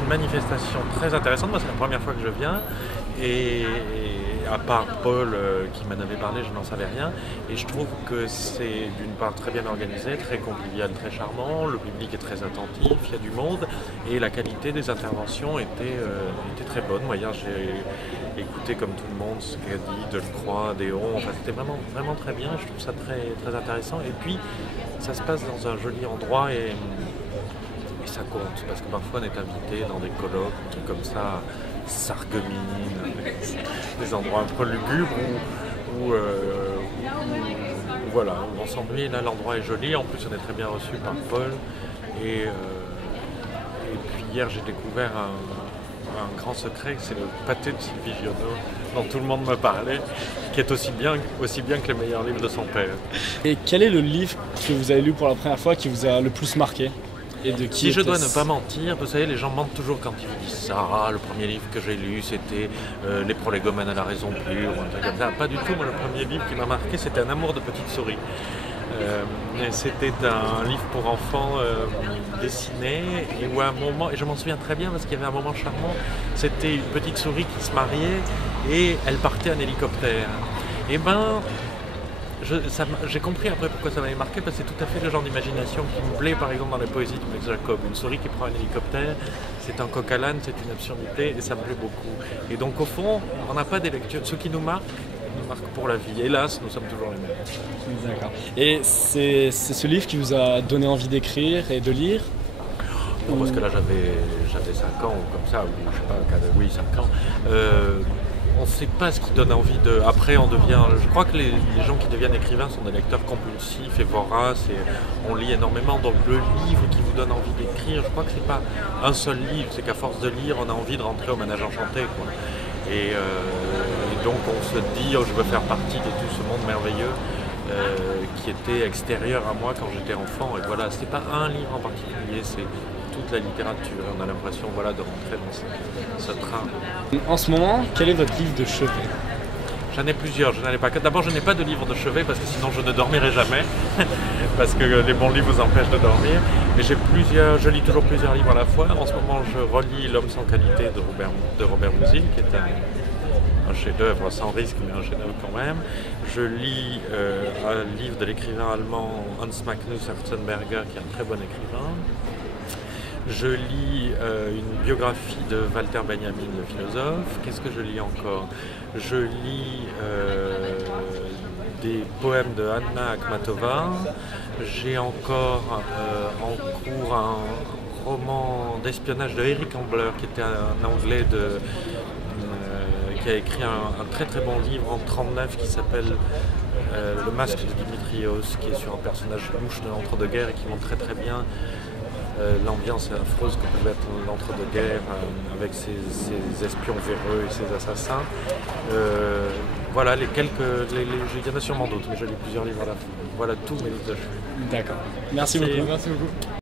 une manifestation très intéressante. Moi, c'est la première fois que je viens. Et à part Paul qui m'en avait parlé, je n'en savais rien. Et je trouve que c'est d'une part très bien organisé, très convivial, très charmant. Le public est très attentif, il y a du monde. Et la qualité des interventions était très bonne. Moi, hier, j'ai écouté comme tout le monde ce qu'a dit Delcroix, Déon. Enfin, c'était vraiment, vraiment très bien. Je trouve ça très, très intéressant. Et puis, ça se passe dans un joli endroit et ça compte. Parce que parfois, on est invité dans des colloques qui, comme ça, Sarreguemines, des endroits un peu lugubres où voilà, où on s'ennuie. Là, l'endroit est joli. En plus, on est très bien reçu par Paul. Et puis hier, j'ai découvert un grand secret, c'est le pâté de Sylvie Giono, dont tout le monde me parlait, qui est aussi bien que les meilleurs livres de son père. Et quel est le livre que vous avez lu pour la première fois qui vous a le plus marqué? Et de qui si je dois ne pas mentir, vous savez, les gens mentent toujours quand ils vous disent ça. Ah, le premier livre que j'ai lu, c'était Les prolégomènes à la raison pure, ou un truc comme ça. Pas du tout, moi, le premier livre qui m'a marqué, c'était Un amour de petite souris. C'était un livre pour enfants dessiné, et où à un moment, et je m'en souviens très bien parce qu'il y avait un moment charmant, c'était une petite souris qui se mariait et elle partait en hélicoptère. Et ben, j'ai compris après pourquoi ça m'avait marqué, parce que c'est tout à fait le genre d'imagination qui me plaît, par exemple dans les poésies de Max Jacob. Une souris qui prend un hélicoptère, c'est un coq à l'âne, c'est une absurdité et ça me plaît beaucoup. Et donc au fond, on n'a pas des lectures. Ce qui nous marque pour la vie. Hélas, nous sommes toujours les mêmes. D'accord. Et c'est ce livre qui vous a donné envie d'écrire et de lire? Non, parce que là j'avais 5 ans ou comme ça, ou je sais pas, oui 5 ans. On ne sait pas ce qui donne envie de... Après, on devient... Je crois que les gens qui deviennent écrivains sont des lecteurs compulsifs et voraces et on lit énormément. Donc le livre qui vous donne envie d'écrire, je crois que c'est pas un seul livre, c'est qu'à force de lire, on a envie de rentrer au Manège Enchanté, quoi. Et donc on se dit, oh, je veux faire partie de tout ce monde merveilleux qui était extérieur à moi quand j'étais enfant. Et voilà, c'est pas un livre en particulier, c'est toute la littérature. On a l'impression, voilà, de rentrer dans ce train. En ce moment, quel est votre livre de chevet? J'en ai plusieurs, je n'en ai pas que. D'abord, je n'ai pas de livre de chevet parce que sinon je ne dormirai jamais. Parce que les bons livres vous empêchent de dormir. Mais je lis toujours plusieurs livres à la fois. En ce moment, je relis L'homme sans qualité de Robert Musil, qui est un chef-d'œuvre sans risque, mais un chef-d'œuvre quand même. Je lis un livre de l'écrivain allemand Hans Magnus Enzensberger, qui est un très bon écrivain. Je lis une biographie de Walter Benjamin, le philosophe. Qu'est-ce que je lis encore? Je lis des poèmes de Anna Akhmatova. J'ai encore en cours un roman d'espionnage de Eric Ambler, qui était un Anglais qui a écrit un très très bon livre en 1939 qui s'appelle Le masque de Dimitrios, qui est sur un personnage louche de l'entre-deux-guerres et qui montre très très bien l'ambiance affreuse que pouvait être l'entre-deux-guerres avec ses espions véreux et ses assassins. Voilà, il y en a sûrement d'autres, mais je lis plusieurs livres à la fois. Voilà tous mes livres de chevet. D'accord. Merci beaucoup. Merci beaucoup.